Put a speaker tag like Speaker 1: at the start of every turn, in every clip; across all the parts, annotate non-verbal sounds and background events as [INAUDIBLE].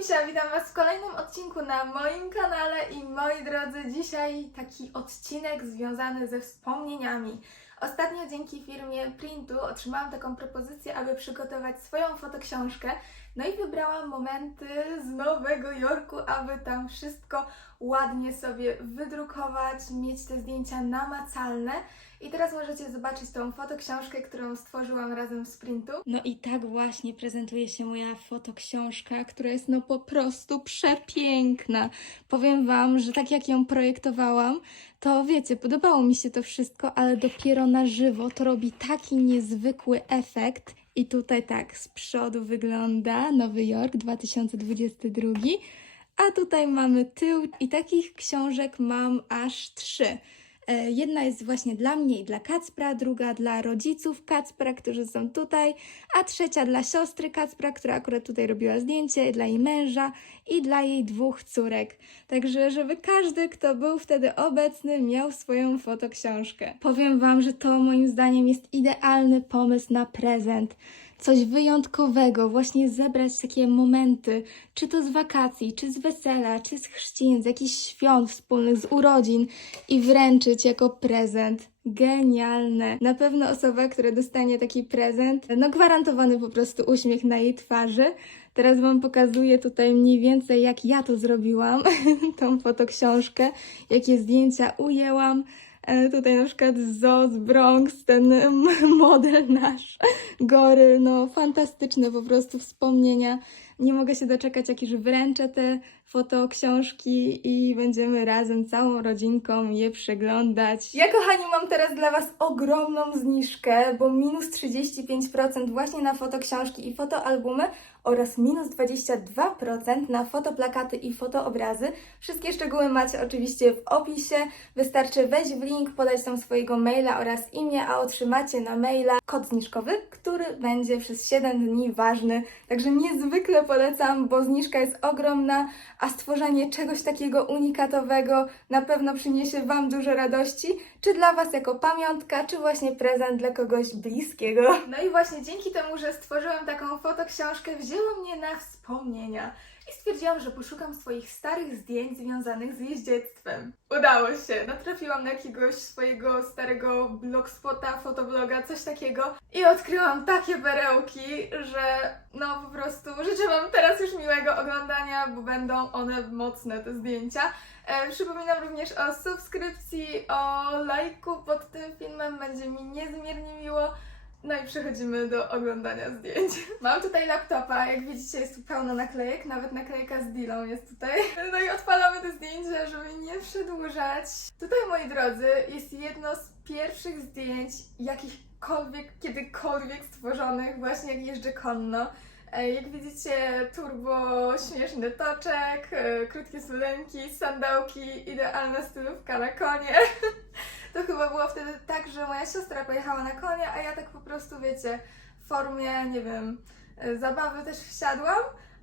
Speaker 1: Misia, witam Was w kolejnym odcinku na moim kanale i moi drodzy, dzisiaj taki odcinek związany ze wspomnieniami. Ostatnio dzięki firmie Printu otrzymałam taką propozycję, aby przygotować swoją fotoksiążkę. No i wybrałam momenty z Nowego Jorku, aby tam wszystko ładnie sobie wydrukować, mieć te zdjęcia namacalne. I teraz możecie zobaczyć tą fotoksiążkę, którą stworzyłam razem z Printu.
Speaker 2: No i tak właśnie prezentuje się moja fotoksiążka, która jest no po prostu przepiękna. Powiem Wam, że tak jak ją projektowałam, to wiecie, podobało mi się to wszystko, ale dopiero na żywo to robi taki niezwykły efekt. I tutaj tak z przodu wygląda Nowy Jork 2022, a tutaj mamy tył i takich książek mam aż trzy. E, Jedna jest właśnie dla mnie i dla Kacpra, druga dla rodziców Kacpra, którzy są tutaj, a trzecia dla siostry Kacpra, która akurat tutaj robiła zdjęcie, dla jej męża i dla jej dwóch córek. Także, żeby każdy, kto był wtedy obecny, miał swoją fotoksiążkę. Powiem Wam, że to moim zdaniem jest idealny pomysł na prezent. Coś wyjątkowego, właśnie zebrać takie momenty, czy to z wakacji, czy z wesela, czy z chrzcin, z jakichś świąt wspólnych, z urodzin i wręczyć jako prezent. Genialne. Na pewno osoba, która dostanie taki prezent, no gwarantowany po prostu uśmiech na jej twarzy. Teraz Wam pokazuję tutaj mniej więcej, jak ja to zrobiłam, [LAUGHS] tą fotoksiążkę, jakie zdjęcia ujęłam. E, Tutaj na przykład z Zoo z Bronx, ten model nasz, goryl, no fantastyczne po prostu wspomnienia. Nie mogę się doczekać, jak już wręczę te fotoksiążki i będziemy razem, całą rodzinką je przeglądać.
Speaker 1: Ja, kochani, mam teraz dla Was ogromną zniżkę, bo minus 35% właśnie na fotoksiążki i fotoalbumy oraz minus 22% na fotoplakaty i fotoobrazy. Wszystkie szczegóły macie oczywiście w opisie. Wystarczy wejść w link, podać tam swojego maila oraz imię, a otrzymacie na maila kod zniżkowy, który będzie przez 7 dni ważny. Także niezwykle polecam, bo zniżka jest ogromna, a stworzenie czegoś takiego unikatowego na pewno przyniesie Wam dużo radości, czy dla Was jako pamiątka, czy właśnie prezent dla kogoś bliskiego. No i właśnie dzięki temu, że stworzyłam taką fotoksiążkę, wzięło mnie na wspomnienia. I stwierdziłam, że poszukam swoich starych zdjęć związanych z jeździectwem. Udało się. Natrafiłam na jakiegoś swojego starego blogspota, fotobloga, coś takiego. I odkryłam takie perełki, że no po prostu życzę Wam teraz już miłego oglądania, bo będą one mocne, te zdjęcia. E, przypominam również o subskrypcji, o lajku pod tym filmem, będzie mi niezmiernie miło. No i przechodzimy do oglądania zdjęć. [LAUGHS] Mam tutaj laptopa, jak widzicie jest tu pełno naklejek, nawet naklejka z Dilą jest tutaj. No i odpalamy te zdjęcia, żeby nie przedłużać. Tutaj, moi drodzy, jest jedno z pierwszych zdjęć jakichkolwiek, kiedykolwiek stworzonych właśnie jak jeżdżę konno. E, Jak widzicie, turbo śmieszny toczek, e, krótkie sulenki, sandałki, idealna stylówka na konie. [LAUGHS] To chyba było wtedy tak, że moja siostra pojechała na konia, a ja tak po prostu, wiecie, w formie, nie wiem, e, zabawy też wsiadłam,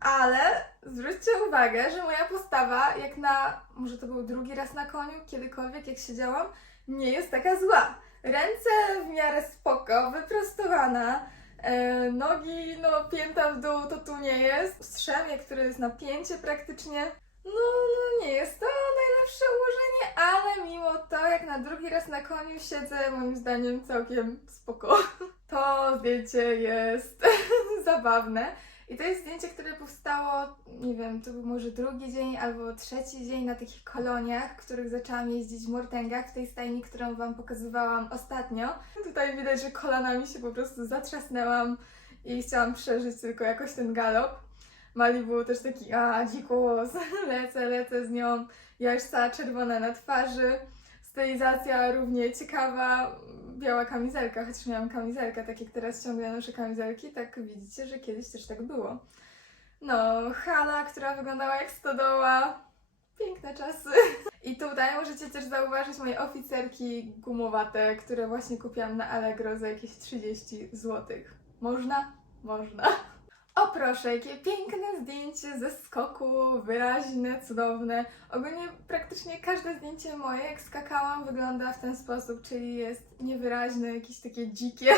Speaker 1: ale zwróćcie uwagę, że moja postawa, jak na, może to był drugi raz na koniu, kiedykolwiek jak siedziałam, nie jest taka zła. Ręce w miarę spoko, wyprostowana, e, nogi, no pięta w dół to tu nie jest, strzemię, który jest na pięcie praktycznie, no, no nie jest to najlepsze ułożenie, ale mimo to, jak na drugi raz na koniu siedzę, moim zdaniem całkiem spoko. [LAUGHS] To zdjęcie jest [LAUGHS] zabawne. I to jest zdjęcie, które powstało, nie wiem, to był może drugi dzień albo trzeci dzień na takich koloniach, których zaczęłam jeździć w Mortęgach, w tej stajni, którą Wam pokazywałam ostatnio. Tutaj widać, że kolanami się po prostu zatrzasnęłam i chciałam przeżyć tylko jakoś ten galop. Malibu też taki, a dzikus, [LAUGHS] lecę, lecę z nią, ja już cała czerwona na twarzy, stylizacja równie ciekawa, biała kamizelka, chociaż miałam kamizelkę, tak jak teraz ciągle noszę kamizelki, tak widzicie, że kiedyś też tak było. No, hala, która wyglądała jak stodoła, piękne czasy. [LAUGHS] I tutaj możecie też zauważyć moje oficerki gumowate, które właśnie kupiłam na Allegro za jakieś 30 zł. Można? Można. Proszę, jakie piękne zdjęcie ze skoku, wyraźne, cudowne. Ogólnie praktycznie każde zdjęcie moje, jak skakałam, wygląda w ten sposób, czyli jest niewyraźne, jakieś takie dzikie.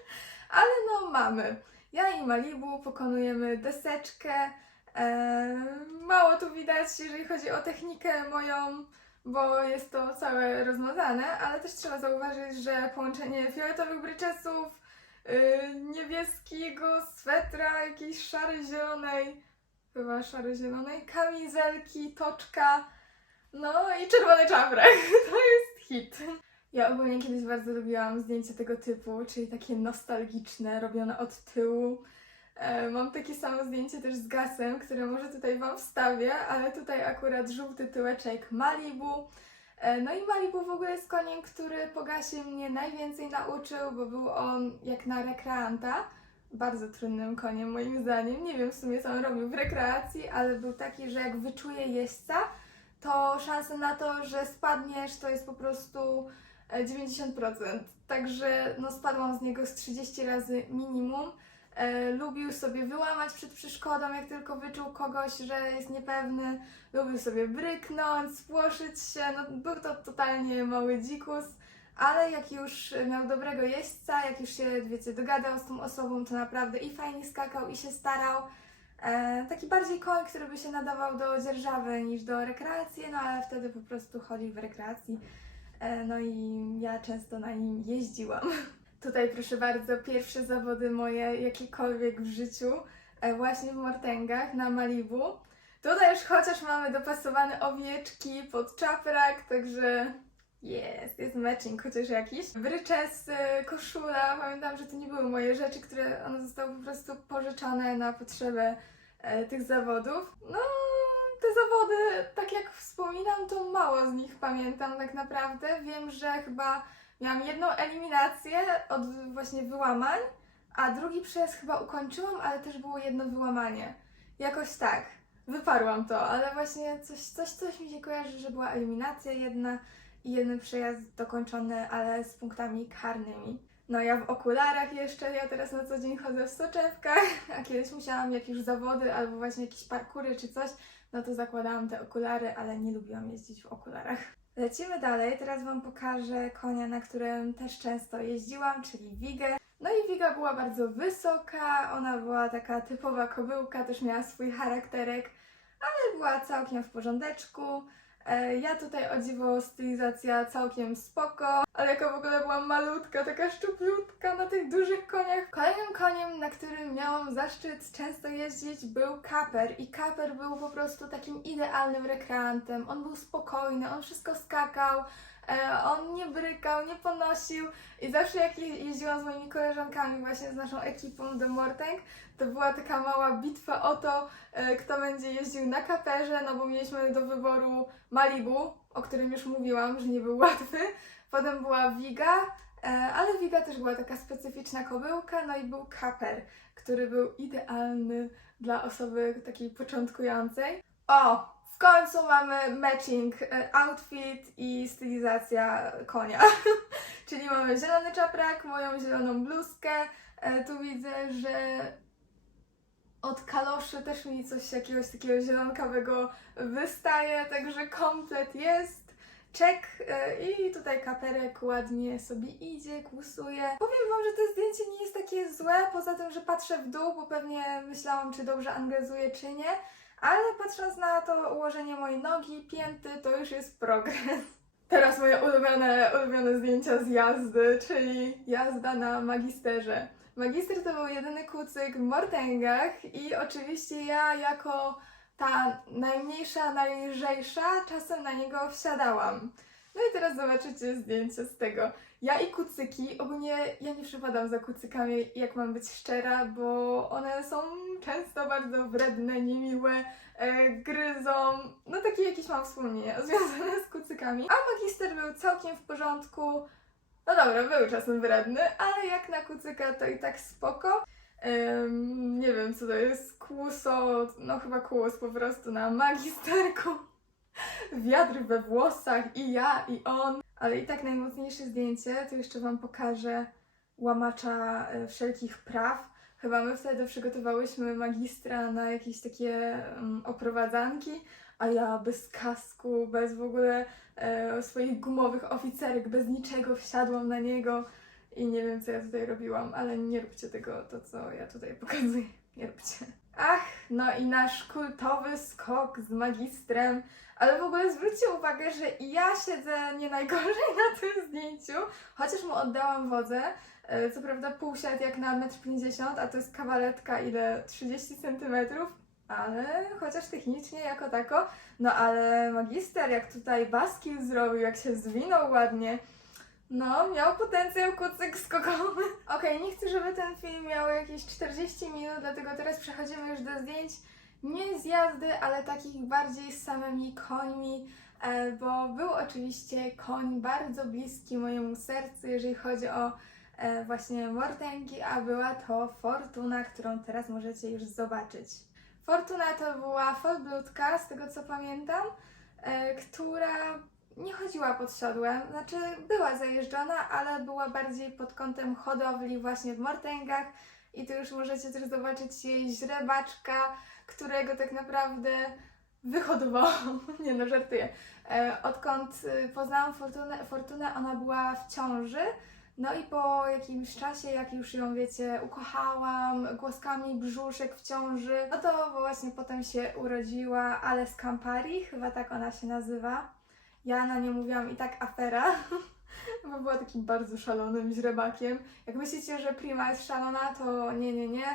Speaker 1: [LAUGHS] Ale no mamy. Ja i Malibu pokonujemy deseczkę, E, mało tu widać, jeżeli chodzi o technikę moją, bo jest to całe rozmazane, ale też trzeba zauważyć, że połączenie fioletowych bryczesów, niebieskiego swetra, jakiejś szarej zielonej, chyba szarej zielonej, kamizelki, toczka, no i czerwony czaprak. [LAUGHS] To jest hit. Ja ogólnie kiedyś bardzo lubiłam zdjęcia tego typu, czyli takie nostalgiczne, robione od tyłu. E, Mam takie samo zdjęcie też z gasem, które może tutaj Wam wstawię, ale tutaj akurat żółty tyłeczek Malibu. E, No i Malibu w ogóle jest koniem, który po gasie mnie najwięcej nauczył, bo był on jak na rekreanta. Bardzo trudnym koniem moim zdaniem. Nie wiem w sumie co on robił w rekreacji, ale był taki, że jak wyczuje jeźdźca, to szanse na to, że spadniesz to jest po prostu e, 90%. Także no spadłam z niego z 30 razy minimum. E, lubił sobie wyłamać przed przeszkodą, jak tylko wyczuł kogoś, że jest niepewny. Lubił sobie bryknąć, spłoszyć się. No, był to totalnie mały dzikus, ale jak już miał dobrego jeźdźca, jak już się, wiecie, dogadał z tą osobą, to naprawdę i fajnie skakał, i się starał. E, taki bardziej koń, który by się nadawał do dzierżawy niż do rekreacji, no ale wtedy po prostu chodził w rekreacji. E, no i ja często na nim jeździłam. [LAUGHS] Tutaj proszę bardzo, pierwsze zawody moje jakiekolwiek w życiu, e, właśnie w Mortęgach na Malibu. Tutaj już chociaż mamy dopasowane owieczki pod czaprak, także jest, jest matching chociaż jakiś. Bryczesy, koszula, pamiętam, że to nie były moje rzeczy, które one zostały po prostu pożyczone na potrzeby e, tych zawodów. No, te zawody, tak jak wspominam, to mało z nich pamiętam tak naprawdę. Wiem, że chyba Miałam jedną eliminację od właśnie wyłamań, a drugi przejazd chyba ukończyłam, ale też było jedno wyłamanie. Jakoś tak. Wyparłam to, ale właśnie coś, coś, coś mi się kojarzy, że była eliminacja jedna i jeden przejazd dokończony, ale z punktami karnymi. No ja w okularach jeszcze, ja teraz na co dzień chodzę w soczewkach, [LAUGHS] a kiedyś musiałam jakieś zawody albo właśnie jakieś parkury czy coś, no to zakładałam te okulary, ale nie lubiłam jeździć w okularach. Lecimy dalej. Teraz Wam pokażę konia, na którym też często jeździłam, czyli Wigę. No i Wiga była bardzo wysoka, ona była taka typowa kobyłka, też miała swój charakterek, ale była całkiem w porządeczku. E, Ja tutaj o dziwo stylizacja całkiem spoko, ale jaka w ogóle była malutka, taka szczuplutka na tych dużych koniach. Kolejnym koniem, na którym miałam zaszczyt często jeździć był Kaper i Kaper był po prostu takim idealnym rekreantem. On był spokojny, on wszystko skakał, on nie brykał, nie ponosił i zawsze jak je- jeździłam z moimi koleżankami właśnie z naszą ekipą do Mortęg, to była taka mała bitwa o to, e, kto będzie jeździł na kaperze, no bo mieliśmy do wyboru Malibu, o którym już mówiłam, że nie był łatwy. Potem była Wiga, e, ale Wiga też była taka specyficzna kobyłka, no i był kaper, który był idealny dla osoby takiej początkującej. O! W końcu mamy matching e, outfit i stylizacja konia. [LAUGHS] Czyli mamy zielony czaprak, moją zieloną bluzkę. E, Tu widzę, że od kaloszy też mi coś jakiegoś takiego zielonkawego wystaje, także komplet jest. Czek e, i tutaj kaperek ładnie sobie idzie, kłusuje. Powiem Wam, że to zdjęcie nie jest takie złe, poza tym, że patrzę w dół, bo pewnie myślałam, czy dobrze angażuję, czy nie. Ale patrząc na to ułożenie mojej nogi, pięty, to już jest progres. Teraz moje ulubione, ulubione zdjęcia z jazdy, czyli jazda na magisterze. Magister to był jedyny kucyk w Mortęgach i oczywiście ja jako ta najmniejsza, najlżejsza czasem na niego wsiadałam. No i teraz zobaczycie zdjęcie z tego. Ja i kucyki, ogólnie ja nie przypadam za kucykami, jak mam być szczera, bo one są często bardzo wredne, niemiłe, e, gryzą. No takie jakieś mam wspomnienia związane z kucykami. A magister był całkiem w porządku. No dobra, był czasem wredny, ale jak na kucyka to i tak spoko. Nie wiem co to jest, kłuso, no chyba kłus po prostu na magisterku. [LAUGHS] Wiatr we włosach i ja i on. Ale i tak najmocniejsze zdjęcie, to jeszcze Wam pokażę łamacza e, wszelkich praw. Chyba my wtedy przygotowałyśmy magistra na jakieś takie um, oprowadzanki, a ja bez kasku, bez w ogóle e, swoich gumowych oficerek, bez niczego wsiadłam na niego i nie wiem co ja tutaj robiłam, ale nie róbcie tego, to co ja tutaj [LAUGHS] pokazuję. Nie róbcie. Ach, no i nasz kultowy skok z magistrem. Ale w ogóle zwróćcie uwagę, że ja siedzę nie najgorzej [LAUGHS] na tym zdjęciu, chociaż mu oddałam wodę. E, Co prawda pół siat jak na 1,50 m, a to jest kawaletka ile 30 cm, ale chociaż technicznie jako tako. No ale magister jak tutaj baskill zrobił, jak się zwinął ładnie. No, miał potencjał kucyk skokowy. [LAUGHS] Okej, nie chcę, żeby ten film miał jakieś 40 minut, dlatego teraz przechodzimy już do zdjęć nie z jazdy, ale takich bardziej z samymi końmi, e, bo był oczywiście koń bardzo bliski mojemu sercu, jeżeli chodzi o właśnie Mortęgi, a była to Fortuna, którą teraz możecie już zobaczyć. Fortuna to była folbludka, z tego co pamiętam, e, która nie chodziła pod siodłem, znaczy była zajeżdżona, ale była bardziej pod kątem hodowli właśnie w Mortęgach i tu już możecie też zobaczyć jej źrebaczka, którego tak naprawdę wyhodowałam. [LAUGHS] Nie no, żartuję. E, odkąd y, poznałam Fortunę, Fortunę, ona była w ciąży. No i po jakimś czasie, jak już ją, wiecie, ukochałam, głoskami brzuszek w ciąży, no to właśnie potem się urodziła Ales Campari, chyba tak ona się nazywa. Ja na nie mówiłam i tak afera, [LAUGHS] bo była takim bardzo szalonym źrebakiem. Jak myślicie, że Prima jest szalona, to nie, nie, nie.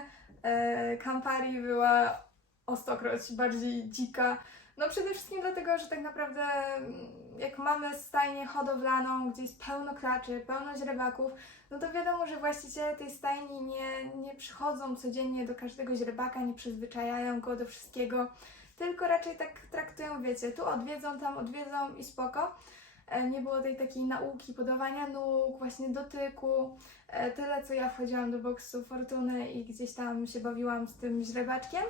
Speaker 1: E, Campari była o stokroć bardziej dzika. No przede wszystkim dlatego, że tak naprawdę mm, jak mamy stajnię hodowlaną, gdzie jest pełno klaczy, pełno źrebaków, no to wiadomo, że właściciele tej stajni nie, nie przychodzą codziennie do każdego źrebaka, nie przyzwyczajają go do wszystkiego, tylko raczej tak traktują, wiecie, tu odwiedzą, tam odwiedzą i spoko. E, Nie było tej takiej nauki podawania nóg, właśnie dotyku. E, Tyle, co ja wchodziłam do boksu Fortuny i gdzieś tam się bawiłam z tym źrebaczkiem.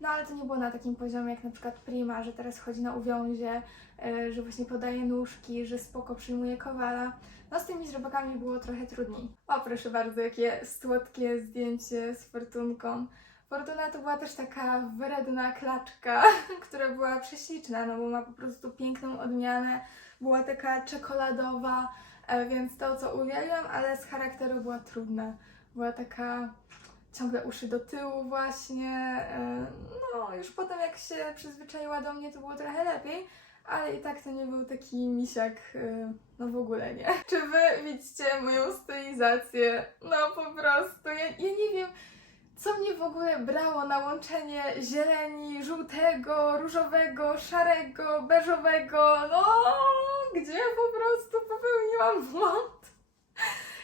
Speaker 1: No ale to nie było na takim poziomie jak na przykład Prima, że teraz chodzi na uwiązie, e, że właśnie podaje nóżki, że spoko przyjmuje kowala. No z tymi źrebakami było trochę trudniej. O proszę bardzo, jakie słodkie zdjęcie z Fortunką. Fortuna to była też taka wredna klaczka, [LAUGHS] która była prześliczna, no bo ma po prostu piękną odmianę. Była taka czekoladowa, e, więc to co uwielbiam, ale z charakteru była trudna. Była taka ciągle uszy do tyłu właśnie. e, No, już potem jak się przyzwyczaiła do mnie, to było trochę lepiej, ale i tak to nie był taki misiak, e, no w ogóle nie. [LAUGHS] Czy wy widzicie moją stylizację? No po prostu, ja, ja nie wiem, co mnie w ogóle brało na łączenie zieleni, żółtego, różowego, szarego, beżowego, no gdzie po prostu popełniłam błąd.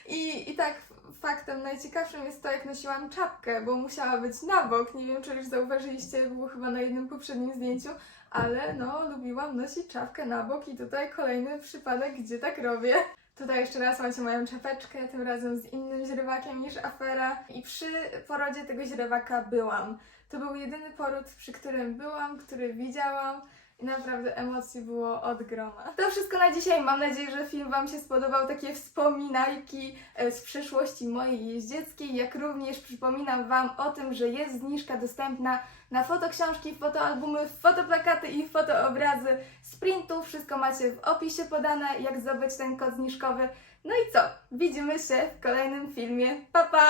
Speaker 1: I, I tak faktem najciekawszym jest to, jak nosiłam czapkę, bo musiała być na bok. Nie wiem, czy już zauważyliście, było chyba na jednym poprzednim zdjęciu, ale no, lubiłam nosić czapkę na bok i tutaj kolejny przypadek, gdzie tak robię. Tutaj jeszcze raz macie moją czapeczkę, tym razem z innym źrebakiem niż afera. I przy porodzie tego źrebaka byłam. To był jedyny poród, przy którym byłam, który widziałam. I naprawdę emocji było od groma. To wszystko na dzisiaj. Mam nadzieję, że film Wam się spodobał. Takie wspominajki e, z przeszłości mojej jeździeckiej. Jak również przypominam Wam o tym, że jest zniżka dostępna na fotoksiążki, fotoalbumy, fotoplakaty i fotoobrazy z printu. Wszystko macie w opisie podane, jak zdobyć ten kod zniżkowy. No i co? Widzimy się w kolejnym filmie. Pa, pa!